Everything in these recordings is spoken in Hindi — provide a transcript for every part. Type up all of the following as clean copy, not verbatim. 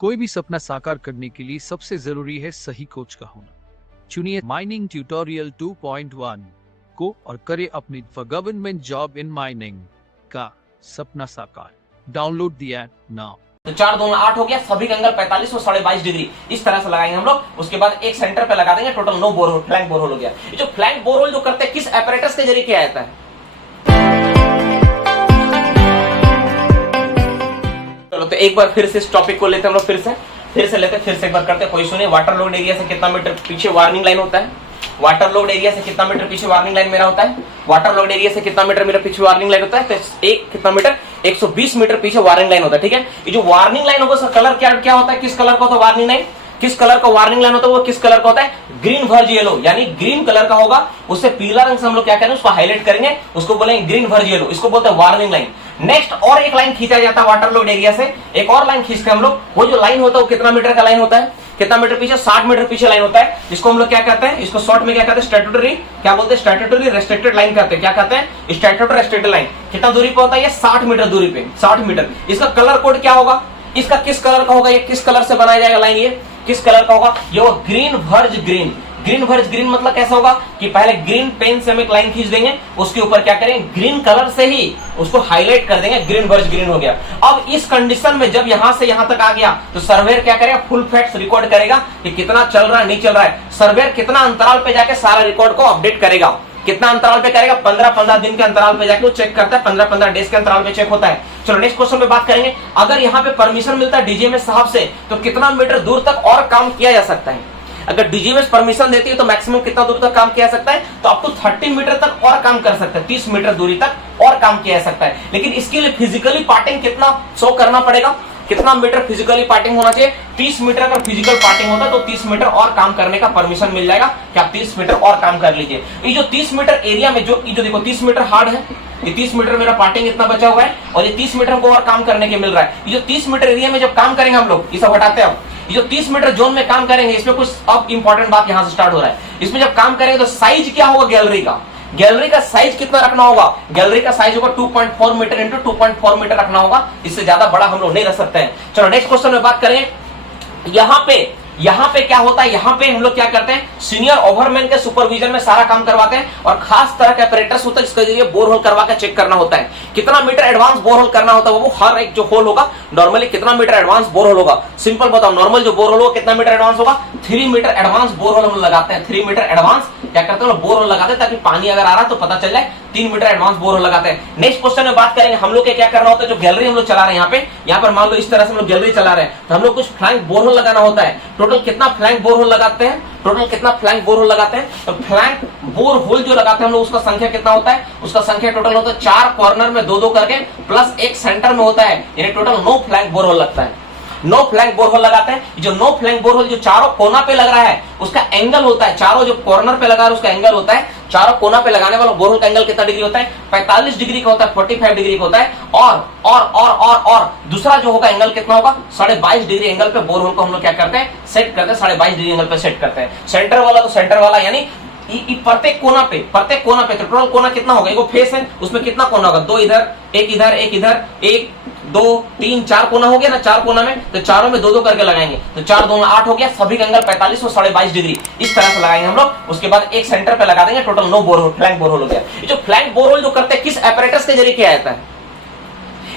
कोई भी सपना साकार करने के लिए सबसे जरूरी है सही कोच का होना। चुनिए माइनिंग ट्यूटोरियल 2.1 को और करे अपनी गवर्नमेंट जॉब इन माइनिंग का सपना साकार। Download the app now. तो 4 2 8 हो गया। सभी एंगल 45 और 22.5 डिग्री इस तरह से लगाएंगे हम लोग। उसके बाद एक सेंटर पे लगा देंगे। टोटल 9 बोरहोल, फ्लैंक बोरहोल हो गया। ये जो फ्लैंक बोरहोल जो करते हैं किस एपरेटस के जरिए किया जाता है? चलो तो एक बार फिर से इस टॉपिक को लेते हैं हम लोग। फिर से लेते हैं, फिर से एक बार करते हैं। कोई सुनिए, वाटर लोड एरिया से कितना मीटर पीछे वार्निंग लाइन होता है? वाटर लोड एरिया से कितना मीटर पीछे वार्निंग लाइन मेरा होता है? वाटर लोड एरिया से कितना मीटर मेरा पीछे वार्निंग लाइन होता है? तो एक कितना मीटर 120 मीटर पीछे वार्निंग लाइन होता है। ठीक है, ये जो वार्निंग लाइन होगा उसका कलर क्या होता है? किस कलर का होता है वार्निंग लाइन? किस कलर का वार्निंग लाइन होता है? वो किस कलर का होता है? ग्रीन वर्ज येलो, यानी ग्रीन कलर का होगा। उससे पीला रंग से हम लोग क्या करेंगे, उसको हाईलाइट करेंगे, उसको बोलेंगे ग्रीन वर्ज येलो। इसको बोलते हैं वार्निंग लाइन। नेक्स्ट और एक लाइन खींचा जाता है वाटर लोड एरिया से। एक और लाइन खींचते हैं हम लोग। वो जो लाइन होता है वो कितना मीटर का लाइन होता है? कितना मीटर पीछे? 60 मीटर पीछे लाइन होता है। जिसको हम लोग क्या कहते हैं? इसको शॉर्ट में क्या कहते हैं? स्टैट्यूटरी, क्या बोलते हैं? स्टैट्यूटरी रेस्ट्रिक्टेड लाइन कहते हैं। क्या कहते हैं? Statutory restricted line. कितना दूरी पे होता है ये? 60 मीटर दूरी पे, 60 मीटर। इसका कलर कोड क्या होगा? इसका किस कलर का होगा? ये किस कलर से बनाया जाएगा लाइन? ये किस कलर का होगा? ये वो green verge green. Green verge green मतलब कैसा होगा कि पहले ग्रीन पेन से हम एक लाइन खींच देंगे, उसके ऊपर क्या करेंगे, ग्रीन कलर से ही उसको हाईलाइट कर देंगे। ग्रीन वर्ज ग्रीन हो गया। अब इस कंडीशन में जब यहां से यहां तक आ गया तो सर्वेयर क्या करेगा, फुल फैक्ट्स रिकॉर्ड करेगा कि कितना चल रहा है, नहीं चल रहा है। सर्वेयर कितना अंतराल पे जाके सारा रिकॉर्ड को अपडेट करेगा? कितना अंतराल पे करेगा? 15-15 दिन के अंतराल पे जाके वो चेक करता है। 15-15 डेज के अंतराल पे चेक होता है। चलो नेक्स्ट क्वेश्चन पे बात करेंगे। अगर यहाँ पे परमिशन मिलता है डीजीएमएस साहब से तो कितना मीटर दूर तक और काम किया जा सकता है? अगर डीजीएमएस परमिशन देती है तो मैक्सिमम कितना दूर तक काम किया जा सकता है? तो अप टू 30 मीटर तक और काम कर सकता है। 30 मीटर दूरी तक और काम किया जा सकता है। लेकिन इसके लिए फिजिकली पार्टिंग कितना शो करना पड़ेगा? कितना मीटर फिजिकली पार्टिंग होना चाहिए? 30 मीटर का फिजिकल पार्टिंग होता है तो 30 मीटर और काम करने का परमिशन मिल जाएगा कि आप 30 मीटर और काम कर लीजिए। ये जो 30 मीटर एरिया में जो देखो 30 मीटर हार्ड है, ये 30 मीटर मेरा पार्टिंग इतना बचा हुआ है और ये 30 मीटर को और काम करने के मिल रहा है। ये जो 30 मीटर एरिया में जब काम करेंगे हम लोग, ये सब हटाते हैं। ये जो 30 मीटर जोन में काम करेंगे इसमें कुछ अब इंपॉर्टेंट बात यहां से स्टार्ट हो रहा है। इसमें जब काम करेंगे तो साइज क्या होगा गैलरी का? गैलरी का साइज कितना रखना होगा? गैलरी का साइज होगा 2.4 मीटर इंटू 2.4 मीटर रखना होगा। इससे ज्यादा बड़ा हम लोग नहीं रख सकते हैं। चलो नेक्स्ट क्वेश्चन में बात करेंगे। यहाँ पे क्या होता है? यहाँ पे हम लोग क्या करते हैं, सीनियर ओवरमैन के सुपरविजन में सारा काम करवाते हैं और खास तरह का अपरेटस होता है जिसके जरिए बोरहोल करवा के चेक करना होता है। कितना मीटर एडवांस बोरहोल करना होता है? वो हर एक जो होल होगा नॉर्मली कितना मीटर एडवांस बोरहोल होगा? सिंपल बताओ, नॉर्मल जो बोरहोल होगा कितना मीटर एडवांस होगा? 3 मीटर एडवांस बोरहोल हम लगाते हैं। 3 मीटर एडवांस क्या करते हैं, बोरहोल लगाते हैं ताकि पानी अगर आ रहा है तो पता चल जाए। 3 मीटर एडवांस बोरहोल लगाते हैं। नेक्स्ट क्वेश्चन में बात करेंगे हम लोग क्या करना होता है। जो गैलरी हम लोग चला रहे हैं यहाँ पर मान लो इस तरह से हम लोग गैलरी चला रहे हैं तो हम लोग कुछ फ्लैंक बोरहोल लगाना होता है। टोटल कितना फ्लैंक बोरहोल लगाते हैं? टोटल कितना फ्लैंक बोरहोल लगाते हैं? तो फ्लैंक बोरहोल जो लगाते हैं हम लोग उसका संख्या कितना होता है? उसका संख्या टोटल होता है 4 कॉर्नर में 2-2 करके प्लस एक सेंटर में होता है, यानी टोटल 9 फ्लैंक बोरहोल लगता है। 9 फ्लैंक बोरहोल लगाते हैं। जो 9 फ्लैंक बोरहोल जो चारों कोना पे लग रहा है उसका एंगल होता है, चारों जो कॉर्नर पे लगा रहा है उसका एंगल होता है, चारों कोना पे लगाने वाला बोरहोल का एंगल कितना डिग्री होता है? 45 डिग्री का होता है, 45 डिग्री का होता है। और दूसरा जो होगा एंगल कितना होगा? 22.5 डिग्री एंगल पे बोरहोल को हम लोग क्या करते हैं, सेट करते हैं। 22.5 डिग्री एंगल पे सेट करते हैं। सेंटर वाला तो सेंटर वाला, यानी प्रत्येक कोना पे तो टोटल कोना कितना होगा? एक फेस है उसमें कितना कोना होगा? 2 इधर, एक इधर, एक इधर, 1 2 3 4 कोना हो गया ना। 4 कोना में तो चारों में 2-2 करके लगाएंगे तो 4 2 8 हो गया। सभी एंगल 45 और 22.5 डिग्री इस तरह से लगाएंगे हम लोग। उसके बाद एक सेंटर पे लगा देंगे। टोटल 9 बोरहोल, फ्लैंक बोरहोल हो गया। ये जो फ्लैंक बोरहोल जो करते हैं किस एपरेटस के जरिए किया जाता है?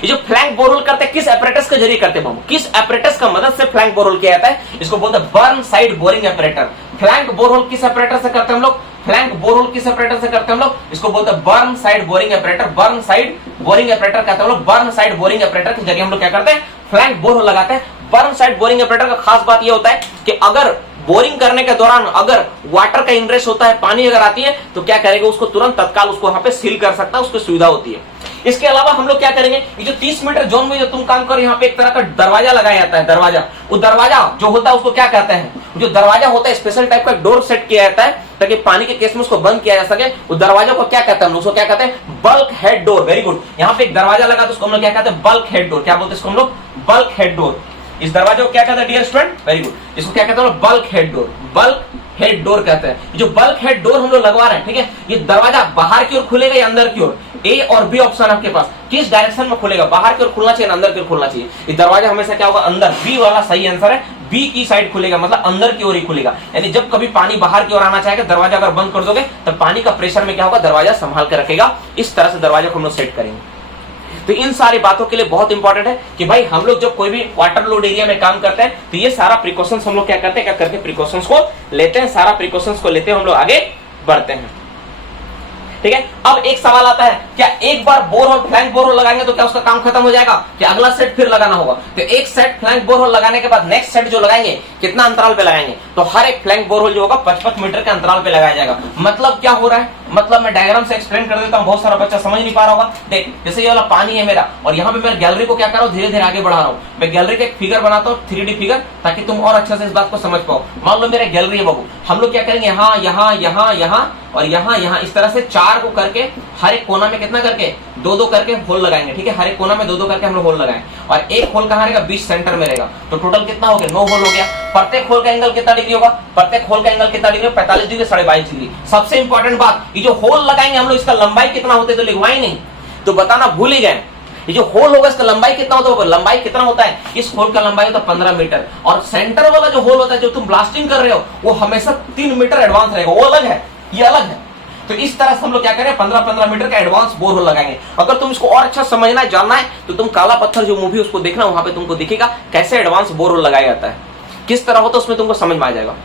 ये जो फ्लैंक बोरहोल करते हैं किस एपरेटस के जरिए करते हैं बाबू? किस एपरेटस का मदद से फ्लैंक बोरहोल किया जाता है? इसको बोलते हैं burn side boring एपरेटर। Flank borehole किस एपरेटर से करते हैं हम लोग? फ्लैंक बोरहोल किस एपरेटर से करते हैं हम लोग? इसको बोलते हैं burn side boring एपरेटर। Burn side boring एपरेटर कहते हैं हम लोग। बर्न साइड बोरिंग एपरेटर के जरिए हम लोग क्या करते हैं, फ्लैंक बोरहोल लगाते हैं। बर्न साइड बोरिंग एपरेटर का खास बात यह होता है कि अगर बोरिंग करने के दौरान अगर वाटर का इंग्रेस होता है, पानी अगर आती है तो क्या करेगा, उसको तुरंत तत्काल उसको वहां पे सील कर सकता है, उसकी सुविधा होती है। इसके अलावा हम लोग क्या करेंगे, ये जो 30 मीटर जोन में जो तुम काम करो यहाँ पे एक तरह का दरवाजा लगाया जाता है। दरवाजा, वो दरवाजा जो होता है उसको क्या कहते हैं? जो दरवाजा होता है स्पेशल टाइप का डोर सेट किया जाता है ताकि पानी के केस में उसको बंद किया जा सके। उस दरवाजा को क्या कहते हैं हम लोग? उसको क्या कहते हैं? Bulk head door. Very good. यहाँ पे एक दरवाजा लगा तो उसको हम लोग क्या कहते हैं? Bulk head door. क्या बोलते हैं इसको हम लोग? Bulk head door. इस दरवाजे को क्या कहते हैं डियर स्टूडेंट? Very good. इसको क्या कहते हैं? Bulk head door. Bulk head door कहते हैं। जो बल्क हेड डोर हम लोग लगवा रहे हैं, ठीक है, ये दरवाजा बाहर की ओर खुलेगा या अंदर की ओर? ए और बी ऑप्शन आपके पास, किस डायरेक्शन में खुलेगा? बाहर की ओर खुलना चाहिए, अंदर की ओर खुलना चाहिए? ये दरवाजा हमेशा क्या होगा? अंदर। बी वाला सही आंसर है, बी की साइड खुलेगा, मतलब अंदर की ओर ही खुलेगा। यानी जब कभी पानी बाहर की ओर आना चाहेगा, दरवाजा अगर बंद कर दोगे तो पानी का प्रेशर में क्या होगा? दरवाजा संभाल कर रखेगा। इस तरह से दरवाजा को हम लोग सेट करेंगे। तो इन सारी बातों के लिए बहुत इंपॉर्टेंट है कि भाई हम लोग जब कोई भी वाटर लोड एरिया में काम करते हैं तो ये सारा प्रिकॉशंस हम लोग क्या करते हैं, क्या करके प्रिकॉशंस को लेते हैं, सारा प्रिकॉशंस को लेते हैं हम लोग आगे बढ़ते हैं। ठीक है, अब एक सवाल आता है, क्या एक बार बोरहोल फ्लैंक बोरहोल लगाएंगे तो क्या उसका काम खत्म हो जाएगा, क्या अगला सेट फिर लगाना होगा? तो एक सेट फ्लैंक बोरहोल लगाने के बाद नेक्स्ट सेट जो लगाएंगे कितना अंतराल पे लगाएंगे? तो हर एक फ्लैंक बोरहोल जो होगा 55 मीटर के अंतराल पे लगाया जाएगा। मतलब क्या हो रहा है, मतलब मैं डायग्राम से एक्सप्लेन कर देता हूं, बहुत सारा बच्चा समझ नहीं पा रहा होगा। देख, जैसे ये वाला पानी है मेरा और यहाँ पे मैं गैलरी को क्या कर रहा हूँ, धीरे धीरे आगे बढ़ा रहा हूँ। मैं गैलरी का एक फिगर बनाता हूँ, 3D फिगर, ताकि तुम और अच्छे से इस बात को समझ पाओ। मान लो मेरा गैलरी है बाबू, हम लोग क्या करेंगे, यहाँ यहाँ यहाँ यहाँ और यहाँ यहाँ, इस तरह से 4 को करके हर एक कोना में कितना करके 2-2 करके होल लगाएंगे। ठीक है, हर एक कोना में 2-2 करके हम लोग होल लगाएंगे और एक होल कहाँ रहेगा? बीच सेंटर में रहेगा। तो टोटल कितना हो गया? 9 होल हो गया। प्रत्येक होल का एंगल कितना डिग्री होगा? प्रत्येक होल का एंगल कितना डिग्री? 45 degree, 22.5 degree. सबसे इंपॉर्टेंट बात, ये जो होल लगाएंगे हम लोग, इसका लंबाई कितना होता है? तो लिखवाई नहीं, तो बताना भूल ही गए। ये जो होल होगा इसका लंबाई कितना होता है? लंबाई कितना होता है? इस होल का लंबाई होता है 15 मीटर और सेंटर वाला जो होल होता है, जो तुम ब्लास्टिंग कर रहे हो, वो हमेशा 3 मीटर एडवांस रहेगा। वो अलग है, ये अलग है। तो इस तरह से हम लोग क्या करें, 15-15 मीटर का एडवांस बोरहोल लगाएंगे। अगर तुम इसको और अच्छा समझना है, जानना है, तो तुम काला पत्थर जो मूवी उसको देखना, वहां पे तुमको दिखेगा कैसे एडवांस बोरहोल लगाया जाता है, किस तरह होता है, उसमें तुमको समझ में आ जाएगा।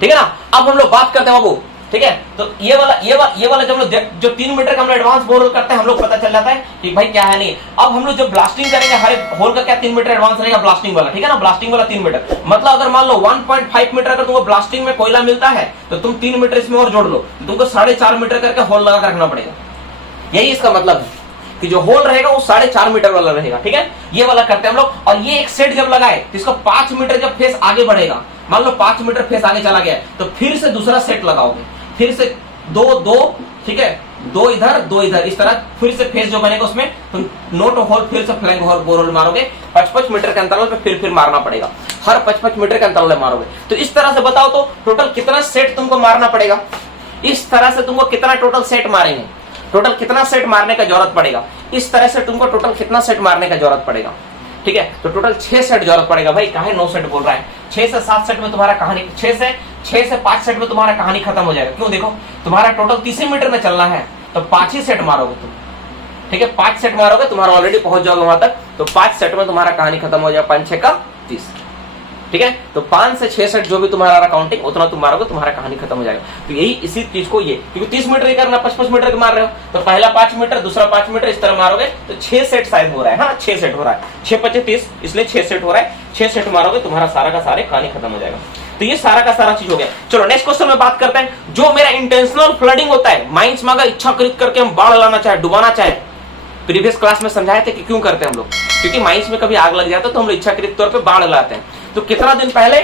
ठीक है ना? अब हम लोग बात करते हैं बाबू, ठीक है, तो ये वाला जब हम लोग जो 3 मीटर का हम लोग एडवांस बोरहोल करते हैं, हम लोग पता चल जाता है कि भाई क्या है नहीं। अब हम लोग जब ब्लास्टिंग करेंगे, हर एक होल का क्या 3 मीटर एडवांस रहेगा ब्लास्टिंग वाला, ठीक है ना? ब्लास्टिंग वाला 3 मीटर, मतलब अगर मान लो 1.5 मीटर अगर तुमको ब्लास्टिंग में कोयला मिलता है तो तुम 3 मीटर इसमें और जोड़ लो, तुमको 4.5 मीटर करके होल लगा कर रखना पड़ेगा। यही इसका मतलब है कि जो होल रहेगा वो 4.5 मीटर वाला रहेगा। ठीक है, ये वाला करते हैं हम लोग। और ये एक सेट जब लगाए तो इसको 5 मीटर जब फेस आगे बढ़ेगा, मान लो 5 मीटर फेस आगे चला गया, तो फिर से दूसरा सेट लगाओगे, फिर से 2-2, ठीक है, 2 इधर 2 इधर, इस तरह फिर से फेस जो बनेगा उसमें तुम नोट होल फिर से फ्लैंक बोरहोल मारोगे। 55 मीटर के अंतराल पे फिर मारना पड़ेगा, हर 55 मीटर के अंतराल में मारोगे। तो इस तरह से बताओ तो टोटल कितना सेट तुमको मारना पड़ेगा? इस तरह से तुमको कितना टोटल सेट मारेंगे, टोटल कितना सेट मारने का जरूरत पड़ेगा? इस तरह से तुमको टोटल कितना सेट मारने का जरूरत पड़ेगा? ठीक है, तो टोटल 6 सेट जरूरत पड़ेगा। भाई काहे 9 सेट बोल रहा है? 6 से 7 सेट में तुम्हारा कहानी, 6 से 5 सेट में तुम्हारा कहानी खत्म हो जाएगा। क्यों? देखो, तुम्हारा टोटल 30 मीटर में चलना है तो 5 ही सेट मारोगे तुम। ठीक है, 5 सेट मारोगे, तुम्हारा ऑलरेडी पहुंच जाओगे वहां तक, तो 5 सेट में तुम्हारा कहानी खत्म हो जाएगा। 5 6 का 30। ठीक है, तो 5 से 6 सेट जो भी तुम्हारा काउंटिंग उतना तुम मारोगे, तुम्हारा कहानी खत्म हो जाएगा। तो यही इसी चीज को, ये क्योंकि 30 मीटर ही करना, 55 मीटर के मार रहे हो, तो पहला 5 मीटर, दूसरा 5 मीटर, इस तरह मारोगे तो 6 सेट शायद हो रहा है। हाँ, 6 सेट हो रहा है, 6 5 30, इसलिए 6 सेट हो रहा है। 6 सेट मारोगे, तुम्हारा सारा का सारे कहानी खत्म हो जाएगा। तो ये सारा का सारा चीज हो गया। चलो नेक्स्ट क्वेश्चन में बात करते हैं। जो मेरा इंटेंशनल फ्लडिंग होता है, माइंस में अगर इच्छाकृत करके हम बाढ़ लाना चाहे, डुबाना चाहे, प्रीवियस क्लास में समझाए थे कि क्यों करते हैं हम लोग, क्योंकि माइंस में कभी आग लग जाता है तो हम लोग इच्छाकृत तौर पर बाढ़ लाते हैं। तो कितना दिन पहले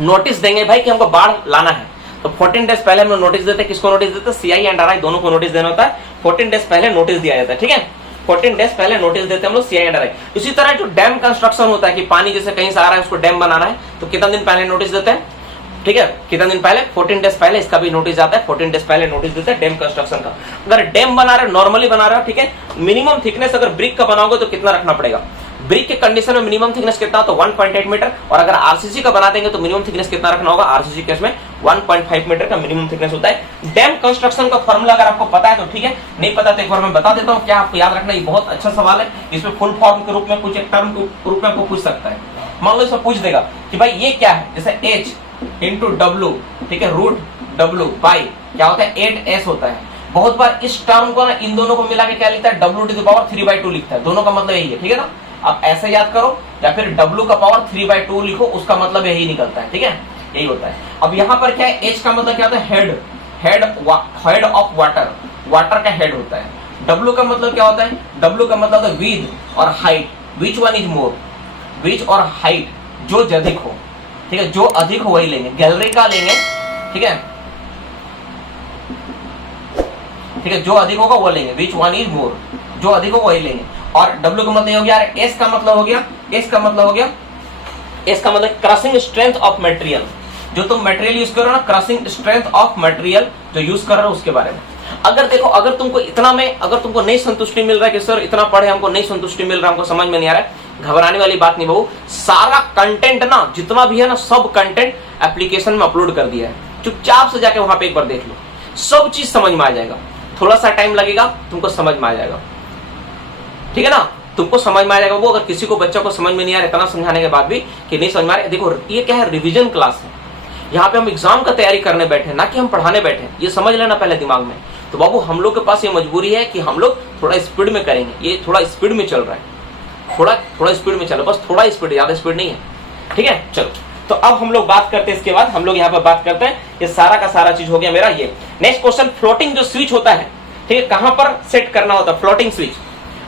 नोटिस देंगे भाई कि हमको बाढ़ लाना है? तो 14 डेज पहले हम लोग नोटिस देते हैं। किसको नोटिस देते हैं? CI एंड RI दोनों को नोटिस देना होता है। 14 डेज पहले नोटिस दिया जाता है। ठीक है, 14 डेज पहले नोटिस देते हैं हम लोग CI एंड RI। इसी तरह जो डैम कंस्ट्रक्शन होता है कि पानी जैसे कहीं से आ रहा है उसको डैम बनाना है, तो कितना दिन पहले नोटिस देते हैं? ठीक है, कितना दिन पहले? 14 डेज पहले इसका भी नोटिस आता है। 14 डेज पहले नोटिस देते हैं डैम कंस्ट्रक्शन का। अगर डैम बना रहे हो, नॉर्मली बना रहे हो, ठीक है, मिनिमम थिकनेस अगर ब्रिक का बनाओगे तो कितना रखना पड़ेगा? ब्रिक के कंडीशन में मिनिमम थिकनेस कितना? तो 1.8 मीटर। और अगर RCC का बना देंगे तो मिनिमम थिकनेस कितना रखना होगा? RCC केस में 1.5 मीटर का मिनिमम थिकनेस होता है। डैम कंस्ट्रक्शन का फॉर्मूला अगर आपको पता है तो ठीक है, नहीं पता तो एक बार मैं बता देता हूं। क्या आपको याद रखना? ये बहुत अच्छा सवाल है। इसमें फुल फॉर्म के रूप में कुछ एक टर्म के रूप में आपको पूछ सकता है। मान लो इसमें पूछ देगा कि भाई ये क्या है, जैसे H इंटू W, ठीक है, रूट W बाई क्या होता है? 8S होता है। बहुत बार इस टर्म को ना, इन दोनों को मिला के क्या लिखता है? W टू द पावर 3/2 लिखता है। दोनों का मतलब यही है। ठीक है ना? आप ऐसे याद करो या फिर W का पावर 3/2 लिखो, उसका मतलब यही निकलता है। ठीक है, यही होता है। अब यहाँ पर क्या है? H का मतलब क्या होता है? हेड ऑफ वाटर, वाटर का हेड होता है। W का मतलब क्या होता है? W का मतलब होता है width or height. Which one is more? Which or height, जो अधिक हो। ठीक है, जो अधिक हो वही लेंगे। गैलरी का लेंगे, ठीक है, ठीक है, जो अधिक होगा वो लेंगे। विच वन इज मोर, जो अधिक होगा वही लेंगे। और W का मतलब हो गया, S का मतलब हो गया, S का मतलब हो गया, S का मतलब क्रशिंग स्ट्रेंथ ऑफ मटेरियल। जो तुम मटेरियल यूज कर रहे हो ना, क्रशिंग स्ट्रेंथ ऑफ मटेरियल जो यूज कर रहे हो उसके बारे में। अगर देखो, अगर तुमको इतना में, अगर तुमको नहीं संतुष्टि मिल रहा है कि सर इतना पढ़े हमको नहीं संतुष्टि मिल रहा, हमको समझ में नहीं आ रहा है, घबराने वाली बात नहीं बहू। सारा कंटेंट ना, जितना भी है ना, सब कंटेंट एप्लीकेशन में अपलोड कर दिया है। चुपचाप से जाके वहां पे एक बार देख लो, सब चीज समझ में आ जाएगा। थोड़ा सा टाइम लगेगा, तुमको समझ में आ जाएगा, ठीक है ना, तुमको समझ में आ जाएगा। वो अगर किसी को, बच्चा को समझ में नहीं आ रहा, इतना समझाने के बाद भी कि नहीं समझ में आ रहा, देखो ये क्या है, रिवीजन क्लास है। यहाँ पे हम एग्जाम का तैयारी करने बैठे, ना कि हम पढ़ाने बैठे, ये समझ लेना पहले दिमाग में। तो बाबू हम लोग के पास ये मजबूरी है कि हम लोग थोड़ा स्पीड में करेंगे, ये थोड़ा स्पीड में चल रहा है, थोड़ा स्पीड में चलो, बस थोड़ा स्पीड, ज्यादा स्पीड नहीं है, ठीक है। चलो, तो अब हम लोग बात करते हैं, इसके बाद हम लोग यहाँ पर बात करते हैं, ये सारा का सारा चीज हो गया मेरा। ये नेक्स्ट क्वेश्चन, फ्लोटिंग जो स्विच होता है, ठीक है, कहां पर सेट करना होता है फ्लोटिंग स्विच?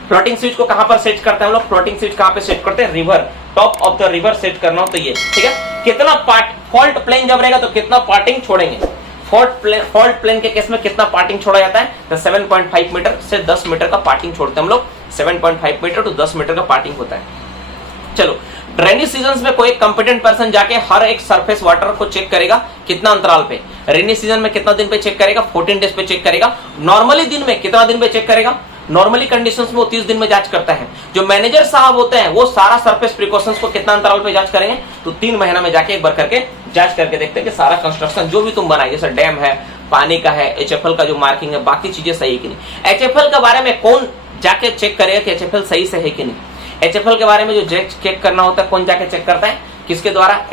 फ्लोटिंग स्विच को कहां पर सेट करते हैं हम लोग? फ्लोटिंग स्विच कहां पे सेट करते हैं? River, top of the river set करना हो तो ये, ठीक है। कितना पार्ट, फॉल्ट प्लेन जब रहेगा तो कितना पार्टिंग छोड़ेंगे? फॉल्ट प्लेन के केस में कितना पार्टिंग छोड़ा जाता है? तो 7.5 मीटर से 10 मीटर का पार्टिंग छोड़ते हैं हम लोग। 7.5 मीटर टू 10 मीटर का पार्टिंग होता है। चलो, रेनी सीजन में कोई कॉम्पिटेंट पर्सन जाके हर एक सरफेस वाटर को चेक करेगा, कितना अंतराल पे? रेनी सीजन में कितना दिन पे चेक करेगा? 14 डेज पे चेक करेगा। नॉर्मली दिन में कितना दिन पे चेक करेगा? नॉर्मली कंडीशंस में वो 30 दिन में जांच करता है। जो मैनेजर साहब होते हैं वो सारा सरफेस प्रिकॉशंस को कितना अंतराल पे जांच करेंगे? तो 3 महीना में जाके एक बार करके जांच करके देखते हैं कि सारा कंस्ट्रक्शन जो भी तुम बनाए, जैसे डैम है, पानी का है, एचएफएल का जो मार्किंग है, बाकी चीजें सही है कि नहीं। एचएफएल के बारे में कौन जाके चेक करेगा कि एचएफएल सही से है कि नहीं? एचएफएल के बारे में जो चेक करना होता है, कौन जाके चेक करता है? किसके द्वारा?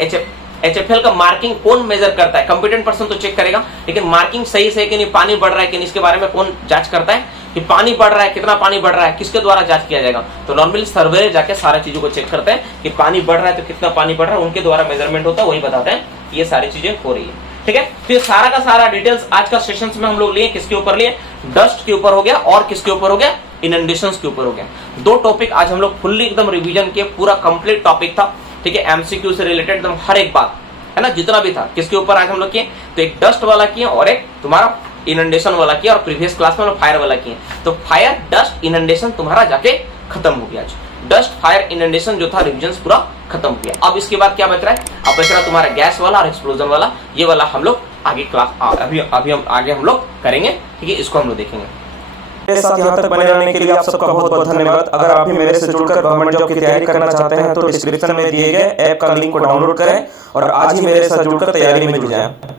एचएफएल का मार्किंग कौन मेजर करता है? कंपिटेंट पर्सन तो चेक करेगा, लेकिन मार्किंग सही से है कि नहीं, पानी बढ़ रहा है कि नहीं, इसके बारे में कौन जांच करता है कि पानी बढ़ रहा है, कितना पानी बढ़ रहा है, किसके द्वारा जांच किया जाएगा? तो नॉर्मली सर्वेयर जाके सारी चीजों को चेक करते हैं कि पानी बढ़ रहा है तो कितना पानी बढ़ रहा है, उनके द्वारा मेजरमेंट होता है, वही बताते हैं ये सारी चीजें हो रही है, ठीक है। तो ये सारा का सारा डिटेल्स आज का सेशन में हम लोग लिए, किसके ऊपर लिए? डस्ट के ऊपर हो गया, और किसके ऊपर हो गया? इनंडेशंस के ऊपर हो गया। 2 टॉपिक आज हम लोग फुल्ली एकदम रिवीजन किए, पूरा कंप्लीट टॉपिक था, ठीक है। एमसीक्यू से रिलेटेड एकदम हर एक बात है ना, जितना भी था, किसके ऊपर आज हम लोग किए? तो एक डस्ट वाला किए और एक तुम्हारा इनंडेशन वाला किया, और प्रीवियस क्लास में हम फायर वाला किए। तो फायर, डस्ट, इनंडेशन तुम्हारा जाके खत्म हो गया। डस्ट, फायर, इनंडेशन जो था रिविजन पूरा खत्म हो गया। अब इसके बाद क्या बच रहा है? अब बच रहा है तुम्हारा गैस वाला और एक्सप्लोजन वाला। ये वाला हम लोग आगे क्लास अभी हम आगे हम लोग करेंगे, ठीक है, इसको हम लोग देखेंगे। मेरे साथ यहाँ तक बने रहने के लिए आप सबका बहुत बहुत धन्यवाद। अगर आप भी मेरे से जुड़कर गवर्नमेंट जॉब की तैयारी करना चाहते हैं तो डिस्क्रिप्शन में दिए गए ऐप का लिंक को डाउनलोड करें और आज ही मेरे साथ जुड़कर तैयारी में जुड़ जाएं।